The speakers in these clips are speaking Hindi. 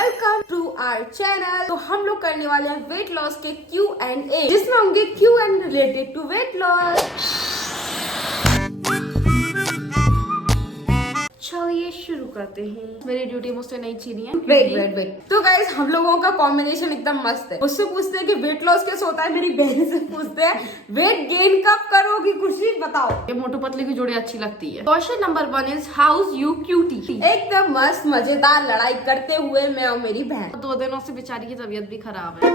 Welcome to our channel. तो हम लोग करने वाले हैं वेट लॉस के Q&A, जिसमें होंगे Q&A related to weight loss. चलिए शुरू करते हैं। मेरी ड्यूटी मुझसे नहीं छीनी है। वेट तो गाइस, हम लोगों का कॉम्बिनेशन एकदम मस्त है। मुझसे पूछते हैं कि वेट लॉस कैसे होता है, मेरी बहन से पूछते हैं वेट गेन कब करोगी। खुशी बताओ। ये मोटू पतले की जोड़ी अच्छी लगती है। Question number 1 is how's you cutie. एकदम मस्त मजेदार लड़ाई करते हुए मैं और मेरी बहन। 2 दिनों से बेचारी की तबीयत भी खराब है।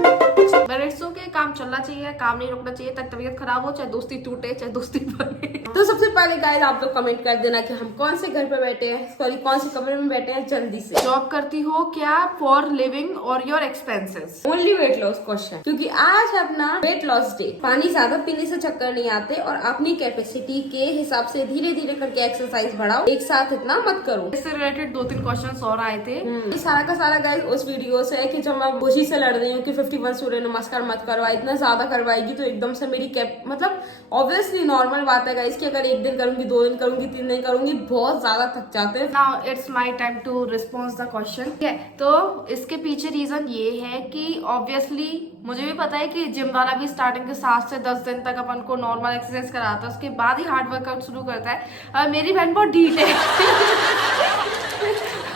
पेरेंट्सों के काम चलना चाहिए, काम नहीं रुकना चाहिए। तक तबीयत खराब हो, चाहे दोस्ती टूटे, चाहे दोस्ती बने। तो सबसे पहले गाइस आप लोग कमेंट कर देना कि हम कौन से घर पे बैठे हैं, सॉरी कौन से कमरे में बैठे हैं जल्दी से। जॉब करती हो क्या फॉर लिविंग और your expenses? Only weight loss question, क्योंकि आज है अपना वेट लॉस डे। पानी ज्यादा पीने से चक्कर नहीं आते और अपनी कैपेसिटी के हिसाब से धीरे धीरे करके एक्सरसाइज बढ़ाओ, एक साथ इतना मत करो। इससे रिलेटेड 2-3 क्वेश्चन और आए थे। ये सारा का सारा गाइस उस वीडियो से है कि जब मैं खुशी से लड़ रही हूँ कि 51 सूर्य नमस्कार मत करवा, इतना ज्यादा करवाएगी तो एकदम से मेरी कैप, मतलब ऑब्वियसली नॉर्मल बात है गाइस कि अगर 1 दिन करूंगी, 2 दिन करूंगी, 3 दिन करूंगी, बहुत ज्यादा थक जाते हैं। Now it's my time to response the question. तो इसके पीछे रीजन ये है कि ऑब्वियसली मुझे भी पता है कि जिम वाला भी स्टार्टिंग के 7 से 10 दिन तक अपन को नॉर्मल एक्सरसाइज कराता है, उसके बाद ही हार्ड वर्कआउट शुरू करता है। और मेरी बहन बहुत ढीठ है।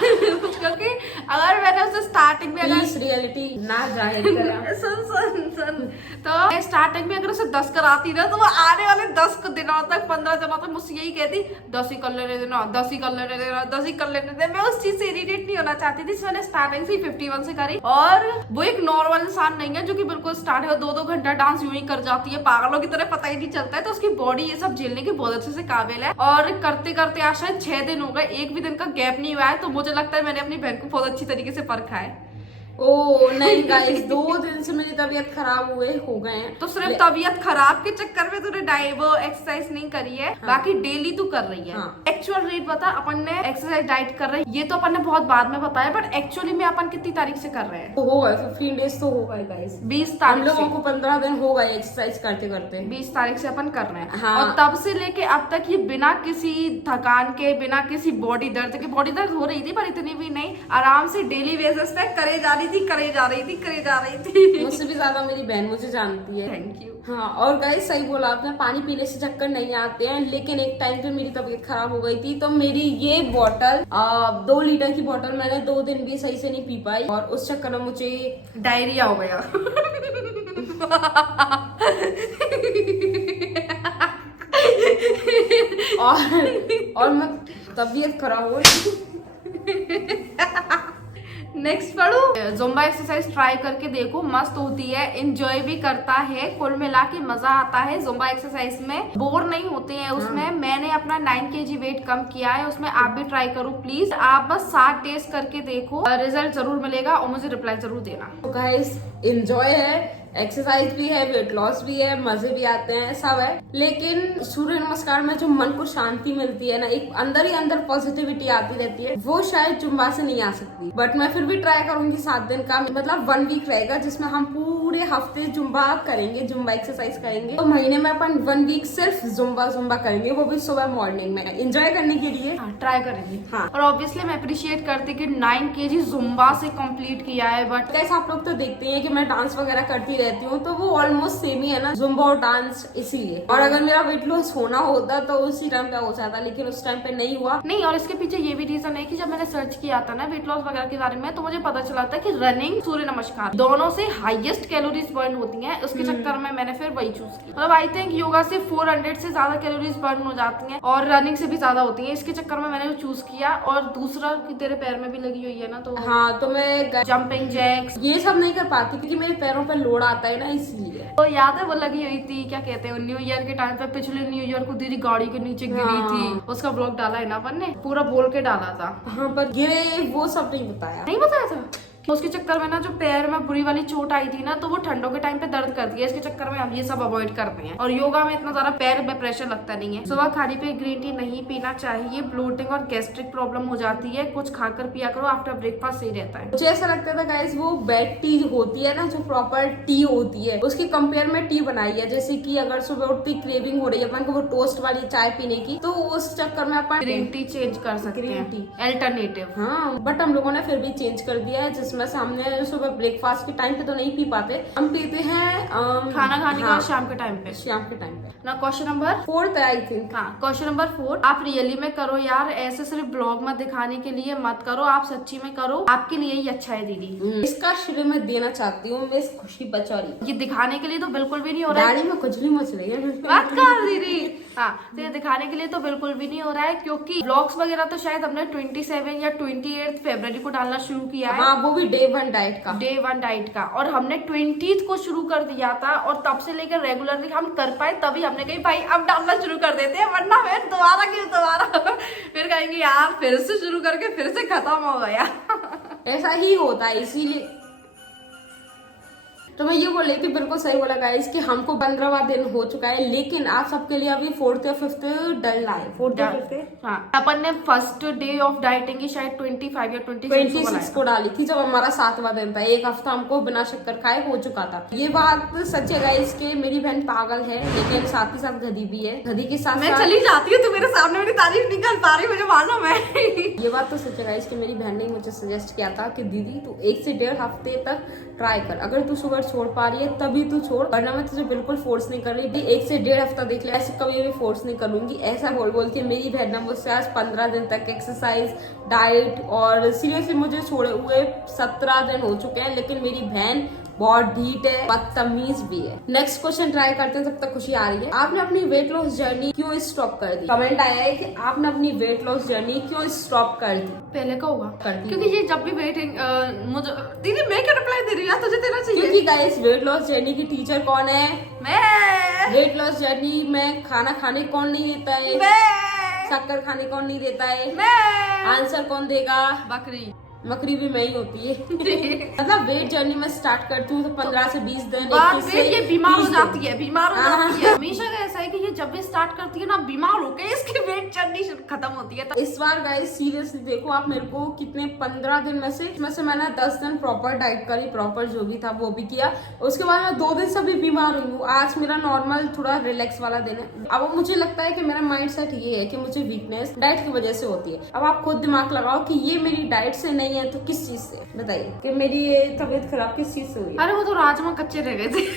क्योंकि अगर मैंने उसे स्टार्टिंग में रियलिटी ना जाहिर करा। सुन तो स्टार्टिंग में अगर उसे 10 कराती ना, तो वो आने वाले 10 दिनों तक, 15 दिनों तक मुझसे यही कहती 10 ही कर लेने देना, 10 ही कर लेने देना, 10 ही कर लेने देना। मैं उस चीज से इरिटेट नहीं होना चाहती थी, मैंने स्टार्टिंग से 51 से करी। और वो एक नॉर्मल इंसान नहीं है जो कि बिल्कुल स्टार्ट है 2-2 घंटा डांस यूं ही कर जाती है, पागलों की तरह, पता ही नहीं चलता है। तो उसकी बॉडी ये सब झेलने की बहुत अच्छे से काबिल है। और करते करते आज शायद 6 दिन हो गए, एक भी दिन का गैप नहीं हुआ है। तो मुझे लगता है मैंने अपनी बहन को बहुत अच्छी तरीके से परखा है। ओ नहीं गाइस, 2 दिन से मेरी तबीयत खराब हुए हो गए हैं। तो सिर्फ तबीयत खराब के चक्कर में तूने वो एक्सरसाइज नहीं करी है। हाँ। बाकी डेली तू कर रही है। हाँ। एक्चुअल रेट बता, अपन ने एक्सरसाइज डाइट कर रहे हैं, ये तो अपन ने बहुत बाद में बताया, बट एक्चुअली में अपन कितनी तारीख से कर रहे हैं? तो हो गए 15 डेज तो हो गए गाइस। 20 तारीख हम लोगों को 15 दिन हो गए एक्सरसाइज करते करते। 20 तारीख से अपन कर रहे हैं। हाँ। और तब से लेके अब तक ये बिना किसी थकान के, बिना किसी बॉडी दर्द के, बॉडी दर्द हो रही थी पर इतनी भी नहीं, आराम से डेली बेसिस पे करे जा रही थी। मुझसे भी ज्यादा मेरी बहन मुझे जानती है। Thank you. हाँ, और गाइस सही बोला आपने, पानी पीने से चक्कर नहीं आते हैं, लेकिन एक टाइम पे मेरी तबीयत खराब हो गई थी तो मेरी ये बोतल 2 लीटर की बोतल मैंने 2 दिन भी सही से नहीं पी पाई और उस चक्कर में मुझे डायरिया हो गया। और मैं तबीयत खराब हो नेक्स्ट पढ़ो। ज़ुम्बा एक्सरसाइज ट्राई करके देखो, मस्त होती है, एंजॉय भी करता है, कुल मिला के मजा आता है। ज़ुम्बा एक्सरसाइज में बोर नहीं होते हैं उसमें। हाँ। मैंने अपना 9 kg वेट कम किया है उसमें, आप भी ट्राई करो प्लीज। आप बस 7 डेज करके देखो, रिजल्ट जरूर मिलेगा और मुझे रिप्लाई जरूर देना। तो गाइस एंजॉय है, एक्सरसाइज भी है, वेट लॉस भी है, मजे भी आते हैं, सब है। लेकिन सूर्य नमस्कार में जो मन को शांति मिलती है ना, एक अंदर ही अंदर पॉजिटिविटी आती रहती है, वो शायद जुम्बा से नहीं आ सकती। बट मैं फिर भी ट्राई करूंगी 7 दिन का, मतलब 1 वीक रहेगा जिसमें हम पूरे हफ्ते जुम्बा करेंगे, जुम्बा एक्सरसाइज करेंगे। तो महीने में अपन 1 वीक सिर्फ जुम्बा करेंगे, वो भी सुबह मॉर्निंग में, एंजॉय करने के लिए। हाँ, ट्राई करेंगे। हाँ। और ऑब्वियसली मैं अप्रिशिएट करती कि 9 kg जुम्बा से कंप्लीट किया है। बट कैसे आप लोग तो देखते हैं कि मैं डांस वगैरह करती रहती हूँ, तो वो ऑलमोस्ट सेम ही है ना, जुम्बा और डांस, इसीलिए। और अगर मेरा वेट लॉस होना होता तो उसी टाइम पे हो जाता, लेकिन उस टाइम पे नहीं हुआ। नहीं, और इसके पीछे ये भी रीजन है कि जब मैंने सर्च किया था ना वेट लॉस वगैरह के बारे में, तो मुझे पता चला था कि रनिंग, सूर्य नमस्कार दोनों से हाईएस्ट कैलोरीज बर्न होती हैं। उसके चक्कर में मैंने फिर वही चूज किया। मतलब आई थिंक योगा से 400 से ज्यादा कैलोरीज बर्न हो जाती हैं और रनिंग से भी ज्यादा होती है। इसके चक्कर में मैंने चूज किया। और दूसरा कि तेरे पैर में भी लगी हुई है ना, तो हाँ, तो मैं जंपिंग जैक्स ये सब नहीं कर पाती क्योंकि मेरे पैरों पर लोड आता है ना, इसलिए। तो याद है वो लगी हुई थी, क्या कहते हैं, न्यू ईयर के टाइम पे, पिछले न्यू ईयर को दीदी गाड़ी के नीचे गिरी थी, उसका ब्लॉग डाला है ना अपन ने, पूरा बोल के डाला था। हाँ, पर गिरे वो सब नहीं बताया। नहीं बताया था। उसके चक्कर में ना जो पैर में बुरी वाली चोट आई थी ना, तो वो ठंडों के टाइम पे दर्द करती है। इसके चक्कर में हम ये सब अवॉइड करते हैं। और योगा में इतना ज्यादा पैर में प्रेशर लगता नहीं है। सुबह खाली पे ग्रीन टी नहीं पीना चाहिए, ब्लोटिंग और गैस्ट्रिक प्रॉब्लम हो जाती है। कुछ खाकर पिया करो, आफ्टर ब्रेकफास्ट सही रहता है। मुझे ऐसा लगता था गाइस, वो बेड टी होती है ना, जो प्रॉपर टी होती है, उसके कंपेयर में टी बनाई है। जैसे कि अगर सुबह उठती क्रेविंग हो रही है अपन को वो टोस्ट वाली चाय पीने की, तो उस चक्कर में अपन ग्रीन टी चेंज कर सकते हैं, अल्टरनेटिव। हाँ, बट हम लोगों ने फिर भी चेंज कर दिया है, क्रिसमस हमने सुबह ब्रेकफास्ट के टाइम पे तो नहीं पी पाते, हम पीते हैं खाना खाने का शाम के टाइम पे। शाम के टाइम पे। ना क्वेश्चन नंबर 4 आई थिंक। हाँ, क्वेश्चन नंबर 4, आप रियली में करो यार, ऐसे सिर्फ ब्लॉग में दिखाने के लिए मत करो, आप सच्ची में करो, आपके लिए ही अच्छा है दीदी। इसका श्रेय मैं देना चाहती हूँ मिस खुशी बचौरी। ये दिखाने के लिए तो बिल्कुल भी नहीं हो रहा है, गाड़ी में खुजली मच रही है। बात कर दीदी। हाँ, तो ये दिखाने के लिए तो बिल्कुल भी नहीं हो रहा है, क्योंकि ब्लॉग्स वगैरह तो शायद हमने 27 या 28 फरवरी को डालना शुरू किया है। हाँ, वो भी डे 1 डाइट का। डे 1 डाइट का, और हमने 20 को शुरू कर दिया था, और तब से लेकर रेगुलरली हम कर पाए, तभी हमने कही भाई अब डालना शुरू कर देते हैं, वरना फिर दोबारा फिर कहेंगे यार फिर से शुरू करके फिर से खत्म हो गया। ऐसा ही होता है, इसीलिए तो मैं ये बोल रही थी, बिल्कुल सही बोला गाइस कि हमको 15वां दिन हो चुका है, लेकिन आप सबके लिए अभी 4th या 5th डलना है। 4th या 5th। हाँ, अपन ने फर्स्ट डे ऑफ डाइटिंग की शायद 25 या 26 को डाली थी, जब हमारा 7वां दिन था। एक हफ्ता हमको बिना शक्कर खाए हो चुका था। ये बात सच है गाइस कि मेरी बहन पागल है, लेकिन साथ ही साथ गधी भी है। गधी के साथ मैं चली जाती हूँ, तू मेरे सामने मेरी तारीफ नहीं कर पा रही, मुझे मालूम है। ये बात तो सच है गाइस कि मेरी बहन ने मुझे सजेस्ट किया था कि दीदी तू 1 से 1.5 हफ्ते तक ट्राई कर, अगर तू शुगर छोड़ पा रही है तभी तू छोड़, वरना मैं तुझे बिल्कुल फोर्स नहीं कर रही। 1 से 1.5 हफ्ता देख ले, ऐसे कभी भी फोर्स नहीं करूंगी। ऐसा बोल के मेरी बहन ने मुझसे आज 15 दिन तक एक्सरसाइज, डाइट और सीरियसली मुझे छोड़े हुए 17 दिन हो चुके हैं, लेकिन मेरी बहन बहुत ढीठ है, बदतमीज भी है। नेक्स्ट क्वेश्चन ट्राई करते हैं, तब तक खुशी आ रही है। आपने अपनी वेट लॉस जर्नी क्यों स्टॉप कर दी? कमेंट आया है कि आपने अपनी वेट लॉस जर्नी क्यों स्टॉप कर दी? पहले का होगा कर दी। क्योंकि ये जब भी वेटिंग मुझे दीदी मैं क्या रिप्लाई दे रही हूँ, तुझे देना चाहिए। क्योंकि गाइस वेट लॉस जर्नी की टीचर कौन है? मैं। वेट लॉस जर्नी में खाना खाने कौन नहीं देता है? मैं। शक्कर खाने कौन नहीं देता है? मैं। आंसर कौन देगा? बकरी। मकरी भी मैं ही होती है। मतलब वेट जर्नी में स्टार्ट करती हूँ तो 15 से 20 दिन, बाद 21 में से ये बीमार हो 30 जाती दिन। है, बीमार हो जाती है। हमेशा का ऐसा है कि ये जब भी स्टार्ट करती है ना, बीमार होके इसकी वेट जर्नी खत्म होती है। इस बार गाइस सीरियसली देखो आप मेरे को कितने 15 दिन में से मैंने 10 दिन प्रॉपर डाइट करी, प्रॉपर जो भी था वो भी किया। उसके बाद मैं 2 दिन से भी बीमार हुई हूँ। आज मेरा नॉर्मल थोड़ा रिलैक्स वाला दिन है। अब मुझे लगता है कि मेरा माइंड सेट ये है कि मुझे वीकनेस डाइट की वजह से होती है। अब आप खुद दिमाग लगाओ कि ये मेरी डाइट से नहीं है तो किस चीज से? बताइए कि मेरी ये तबीयत खराब किस चीज से हुई? अरे वो तो राजमा कच्चे रह गए थे।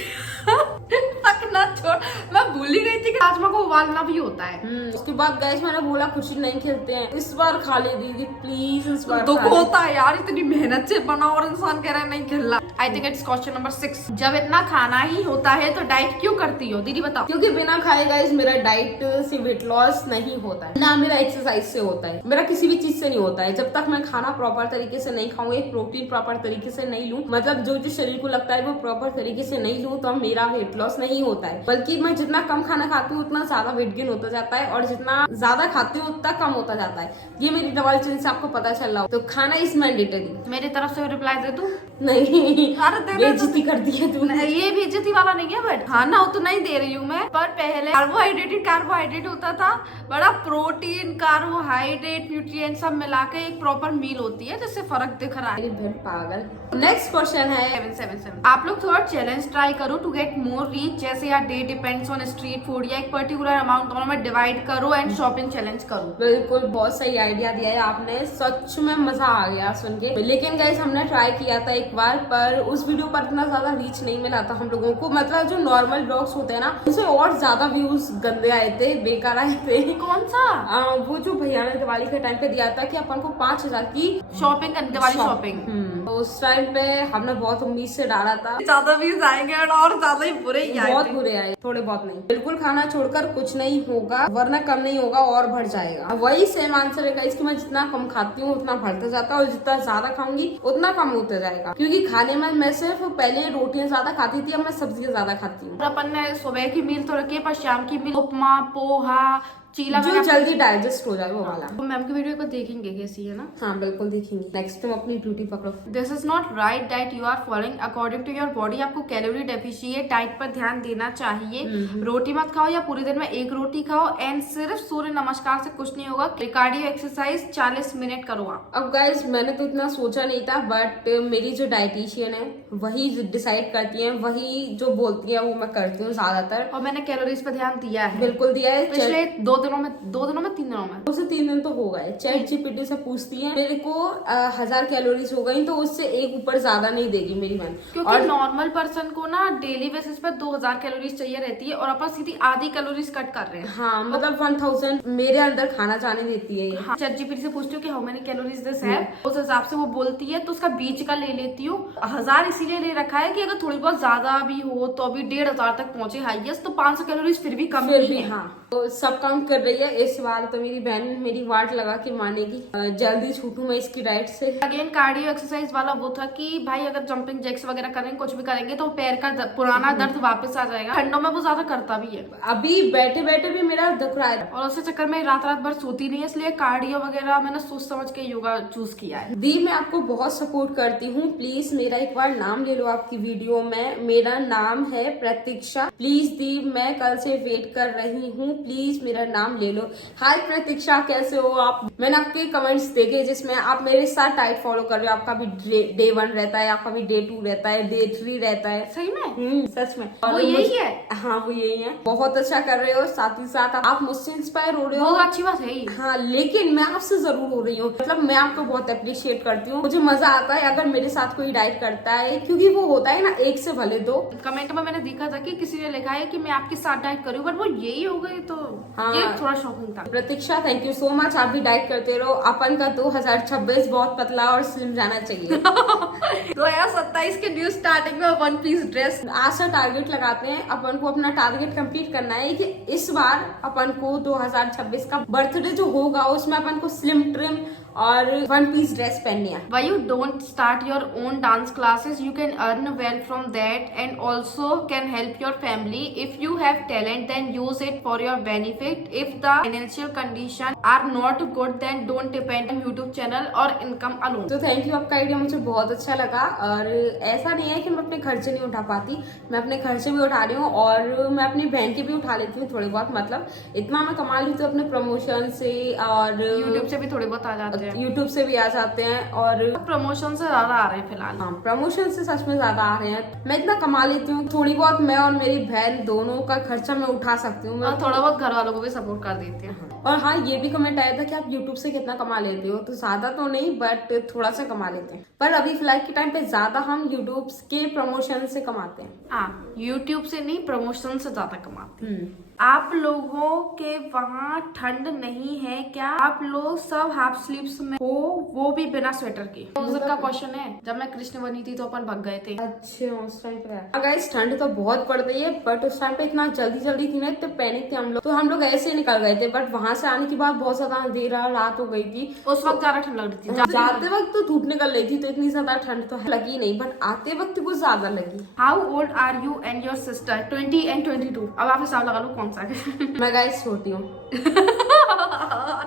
ना छोड़, मैं भूल ही गई थी कि राजमा को उबालना भी होता है। उसके बाद गाइस मैंने बोला कुछ नहीं खेलते हैं, इस बार खा ले दीदी प्लीज, इस बार दुख खा ले। होता है यार, इतनी मेहनत से बना और इंसान कह रहा है नहीं खेलना। I think it's question number 6, जब इतना खाना ही होता है तो डाइट क्यों करती हो दीदी बताओ? क्योंकि बिना खाए गाइस मेरा डाइट से वेट लॉस नहीं होता है, ना मेरा एक्सरसाइज से होता है, मेरा किसी भी चीज से नहीं होता है। जब तक मैं खाना प्रॉपर तरीके से नहीं खाऊंगी, प्रोटीन प्रॉपर तरीके से नहीं लूं, मतलब जो शरीर को लगता है वो प्रॉपर तरीके से नहीं लूं, तो मेरा वेट लॉस नहीं होता है। बल्कि मैं जितना कम खाना खाती हूँ उतना ज्यादा वेट गेन होता जाता है, और जितना ज्यादा खाती हूँ उतना कम होता जाता है। ये मेरी डबल चिन से आपको पता चल रहा हो। तो खाना इज मैंडेटरी। मेरी तरफ से रिप्लाई दे दूं? नहीं, अरे दे दे बेइज्जती कर दी है तूने। नहीं, ये बेइज्जती वाला नहीं है, बट खाना उतना ही दे रही हूँ मैं। पर पहले कार्बोहाइड्रेट होता था, बड़ा प्रोटीन, कार्बोहाइड्रेट, न्यूट्रिएंट सब मिला के एक प्रॉपर मील होती है, जिससे फर्क दिख रहा है। मेरी बहन पागल। नेक्स्ट क्वेश्चन है 777। आप लोग थोड़ा चैलेंज ट्राई करो टू गेट मोर रीच, जैसे यार day depends on street food, या एक पर्टिकुलर अमाउंट दोनों में डिवाइड करो एंड शॉपिंग चैलेंज करो। बिल्कुल बहुत सही आइडिया दिया है आपने, सच में मजा आ गया सुन के। लेकिन गाइस हमने ट्राई किया था एक बार, पर उस वीडियो पर इतना ज्यादा रीच नहीं मिला था हम लोगों को। मतलब जो नॉर्मल ब्लॉग्स होते हैं ना, उनसे और ज्यादा व्यूज गंदे आए थे, बेकार आए थे। कौन सा? वो जो भैया ने दिवाली के टाइम पे दिया था कि अपन को 5000 की शॉपिंग, दिवाली शॉपिंग। तो उस टाइम पे हमने बहुत उम्मीद से डाला था। ज्यादा व्यूज आएंगे और ज्यादा ही बुरे ही आए बहुत थे। बुरे आए, थोड़े बहुत नहीं। बिल्कुल खाना छोड़कर कुछ नहीं होगा, वरना कम नहीं होगा और बढ़ जाएगा। वही सेम आंसर है इसकी, मैं जितना कम खाती हूँ उतना बढ़ता जाता है, और जितना ज्यादा खाऊंगी उतना कम होता जाएगा। क्योंकि खाने में मैं सिर्फ पहले रोटियां ज्यादा खाती थी, अब मैं सब्जियां ज्यादा खाती हूँ। अपन ने सुबह की मील तो रखी है, पर शाम की मील उपमा, पोहा, चीला जो जल्दी डाइजेस्ट हो जाए वो वाला। तो मैम की वीडियो को देखेंगे कैसी है ना? हाँ बिल्कुल देखेंगे। नेक्स्ट तुम अपनी ड्यूटी पकड़ो। This is not right diet you are following according to your body. आपको कैलोरी डेफिशिएंट डाइट पर ध्यान देना चाहिए। रोटी मत खाओ, या पूरे दिन में एक रोटी खाओ, एंड सिर्फ सूर्य नमस्कार से कुछ नहीं होगा। कार्डियो एक्सरसाइज 40 मिनट करो आप। अब गाइज मैंने तो इतना सोचा नहीं था, बट मेरी जो डाइटिशियन है वही डिसाइड करती है, वही जो बोलती है वो मैं करती हूँ ज्यादातर। और मैंने कैलोरीज पर ध्यान दिया है, बिल्कुल दिया है। पिछले 2 दिनों में 3 दिनों में 2 से 3 दिन तो हो गए। चैट जीपीटी से पूछती है मेरे को 1000 कैलोरीज हो गई, तो उससे एक ऊपर ज्यादा नहीं देगी मेरी बहन। क्योंकि नॉर्मल पर्सन को ना डेली बेसिस पे 2000 कैलोरीज चाहिए रहती है और अपन सीधी आधी कैलोरीज कट कर रहे हैं। हाँ, मतलब 1000 मेरे अंदर खाना जाने देती है ये। हाँ, चैट जीपीटी से पूछती हूँ कि हाउ मेनी कैलोरीज दिस है, उस हिसाब से वो बोलती है, तो उसका बीच का ले लेती हूँ। 1000 इसीलिए ले रखा है कि अगर थोड़ी बहुत ज्यादा भी हो तो अभी 1500 तक पहुंचे हाईएस्ट, तो 500 कैलोरीज फिर भी कम नहीं है। हाँ, तो सब काम कर रही है। इस बार तो मेरी बहन मेरी वाट लगा के मानेगी, जल्दी छूटूं मैं इसकी डाइट से। अगेन कार्डियो एक्सरसाइज वाला वो था कि भाई अगर जंपिंग जैक्स वगैरह करेंगे, कुछ भी करेंगे तो पैर का पुराना दर्द वापस आ जाएगा। ठंडों में वो ज्यादा करता भी है। अभी बैठे बैठे भी मेरा दुख रहा है और उसी चक्कर में रात भर सोती नहीं है, इसलिए कार्डियो वगैरह मैंने सोच समझ के योगा चूज किया है। दी, मैं आपको बहुत सपोर्ट करती हूँ। प्लीज मेरा एक बार नाम ले लो आपकी वीडियो में। मेरा नाम है प्रतीक्षा। प्लीज दी, मैं कल से वेट कर रही हूँ, प्लीज मेरा नाम ले लो। हाय प्रतीक्षा, कैसे हो आप? मैंने आपके कमेंट्स देखे जिसमें आप मेरे साथ डाइट फॉलो कर रहे हो। आपका भी डे 1 रहता है, आपका भी डे 2 रहता है, डे 3 रहता है। सही में? सच में वो यही है? हाँ, वो यही है। बहुत अच्छा कर रहे हो, साथ ही साथ आप मुझसे इंस्पायर हो रहे हो। बहुत अच्छी बात है ये। हाँ, लेकिन मैं आपसे जरूर हो रही हूँ। मतलब मैं आपको बहुत अप्रिशिएट करती हूँ। मुझे मजा आता है अगर मेरे साथ कोई डाइट करता है, क्योंकि वो होता है ना, एक से भले 2। कमेंट में मैंने देखा था कि किसी ने लिखा है कि मैं आपके साथ डाइट करूँ, बट वो यही हो गई, तो हाँ, ये थोड़ा शॉकिंग था। प्रतीक्षा, थैंक यू सो मच। आप भी डाइट करते रहो। अपन का 2026 बहुत पतला और स्लिम जाना चाहिए। 2027 के न्यू स्टार्टिंग में 1 पीस ड्रेस। आज से टारगेट लगाते हैं। अपन को अपना टारगेट कंप्लीट करना है कि इस बार अपन को 2026 का बर्थडे जो होगा उसमें अपन को स्लिम ट्रिम और 1 पीस ड्रेस पहननी है। Why you don't start your own dance classes? You can earn well from that and also can help your family. If you have talent, then use it for your benefit. If the financial condition are not good, then don't depend on YouTube channel or income alone. तो थैंक यू, आपका आइडिया मुझे बहुत अच्छा लगा। और ऐसा नहीं है कि मैं अपने खर्चे नहीं उठा पाती, मैं अपने खर्चे भी उठा रही हूँ और मैं अपनी बहन के भी उठा लेती हूँ थोड़े बहुत। मतलब इतना मैं कमा लेती हूँ अपने प्रमोशन से, और YouTube से भी थोड़े बहुत आ जाते हैं, यूट्यूब से भी आ जाते हैं, और प्रमोशन से ज्यादा आ रहे हैं फिलहाल। हाँ, प्रमोशन से सच में ज्यादा आ रहे हैं। मैं इतना कमा लेती हूँ, थोड़ी बहुत मैं और मेरी बहन दोनों का खर्चा मैं उठा सकती हूँ। और थोड़ा बहुत घर वालों को भी सपोर्ट कर देते हैं। और हाँ, ये भी कमेंट आया था कि आप YouTube से कितना कमा लेते हो, तो ज्यादा तो नहीं बट थोड़ा सा कमा लेते हैं। पर अभी फिलहाल के टाइम पे ज्यादा हम YouTube के प्रमोशन से कमाते हैं। हाँ, YouTube से नहीं, प्रमोशन से ज्यादा कमाते हैं। आप लोगों के वहाँ ठंड नहीं है क्या? आप लोग सब हाफ स्लीव्स में हो, वो भी बिना स्वेटर के? उस का क्वेश्चन है। जब मैं कृष्ण बनी थी तो अपन भग गए थे। अच्छा, उस टाइम पे गाइस ठंड तो बहुत पड़ रही है, बट उस टाइम पे इतना जल्दी थी ना, तो पैनिक थे हम लोग, तो हम लोग ऐसे ही निकल गए थे। बट वहां से आने के बाद बहुत ज्यादा अंधेरा रात हो गई थी। उस वक्त ज्यादा ठंड लग रही थी। जाते वक्त तो धूप निकल रही थी, तो इतनी ज्यादा ठंड तो लगी नहीं, बट आते वक्त कुछ ज्यादा लगी। How old are you and your sister? 20 and 22। अब आप हिसाब लगा लो कौन सा है। मैं गाइस छोटी हूँ।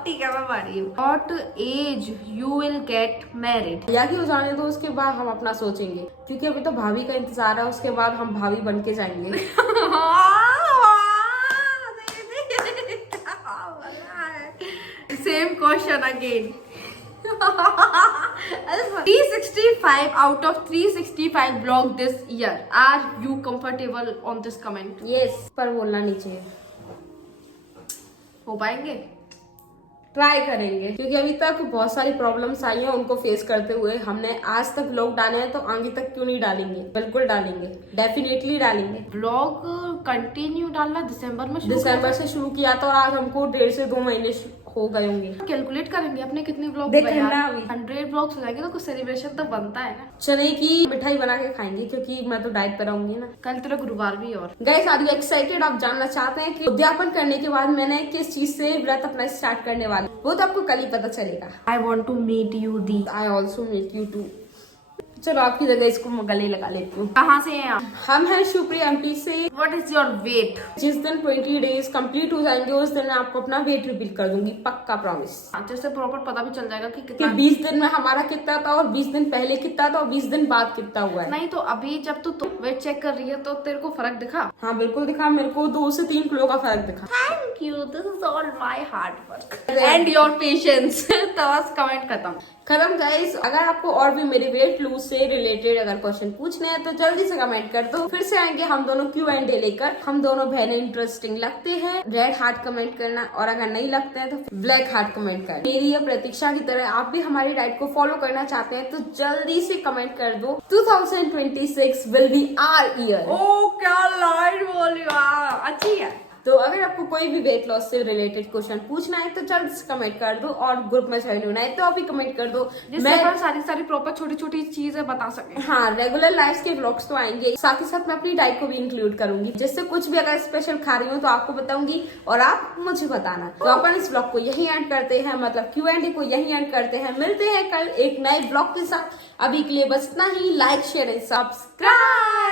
ठीक है, मैं बड़ी हूँ। What age you will get married? या कि हो जाने दो, उसके बाद हम अपना सोचेंगे, क्योंकि अभी तो भाभी का इंतजार है, उसके बाद हम भाभी बन के जाएंगे। Same question again. 365 out of 365 vlog this year. Are you comfortable on this comment? Yes, पर बोलना नहीं चाहिए। हो पाएंगे? ट्राई करेंगे, क्योंकि अभी तक बहुत सारी प्रॉब्लम्स आई हैं, उनको फेस करते हुए हमने आज तक व्लॉग डाले हैं, तो आगे तक क्यों नहीं डालेंगे? बिल्कुल डालेंगे, डेफिनेटली डालेंगे। व्लॉग कंटिन्यू डालना दिसंबर में दिसंबर से शुरू किया था और आज हमको 1.5 से 2 महीने हो गए होंगे। कैलकुलेट करेंगे अपने कितने व्लॉग देख लेना अभी। 100 व्लॉग्स हो जाएंगे तो कुछ सेलिब्रेशन तो बनता है ना। चने की मिठाई बना के खाएंगे, क्योंकि मैं तो डाइट पर रहूंगी ना। कल तेरा गुरुवार भी है। और गाइस, आर यू एक्साइटेड? आप जानना चाहते हैं कि उद्यापन करने के बाद मैंने किस चीज से व्रत अपना स्टार्ट करने वाली, वो तो आपको कल ही पता चलेगा। I want to meet you the. I also meet you too। चलो आपकी जगह इसको मैं गले लगा लेती हूँ। कहाँ से हैं आप? हम हैं शिवपुरी एमपी से। What is your weight? जिस दिन 20 डेज कंप्लीट हो जाएंगे उस दिन मैं आपको अपना वेट रिवील कर दूंगी, पक्का प्रॉमिस। अच्छे से प्रॉपर पता भी चल जाएगा कि कि कितना। 20 दिन में हमारा कितना था और 20 दिन पहले कितना था और 20 दिन बाद कितना हुआ है। नहीं तो अभी जब तू वेट चेक कर रही है तो तेरे को फर्क दिखा? हाँ बिल्कुल दिखा, मेरे को 2 से 3 किलो का फर्क दिखा। Thank you, this is all my hard work and your patience. तो बस कमेंट खत्म। खत्म गाइस। अगर आपको और भी मेरे वेट लूज से रिलेटेड अगर क्वेश्चन पूछने हैं तो जल्दी से कमेंट कर दो। फिर से आएंगे हम दोनों Q&A लेकर। हम दोनों बहनें इंटरेस्टिंग लगते हैं, रेड हार्ट कमेंट करना, और अगर नहीं लगते हैं तो ब्लैक हार्ट कमेंट करना। मेरी ये प्रतीक्षा की तरह आप भी हमारी डाइट को फॉलो करना चाहते हैं तो जल्दी से कमेंट कर दो। 2026 विल बी आवर ईयर। ओ क्या लाइन बोली, वाह अच्छी है। तो अगर आपको कोई भी वेट लॉस से रिलेटेड क्वेश्चन पूछना है तो जल्द से कमेंट कर दो, और ग्रुप में ज्वाइन होना है तो अभी कमेंट कर दो, जिससे अपन सारी प्रॉपर छोटी छोटी चीजें बता सके। हाँ, रेगुलर लाइफ के व्लॉग्स तो आएंगे, साथ ही साथ मैं अपनी डाइट को भी इंक्लूड करूंगी, जिससे कुछ भी अगर स्पेशल खा रही हूँ तो आपको बताऊंगी और आप मुझे बताना। तो अपन इस ब्लॉग को यही एंड करते हैं, मतलब Q&A को यही एंड करते हैं। मिलते हैं कल एक नए ब्लॉग के साथ। अभी के लिए बस इतना ही। Like share and subscribe.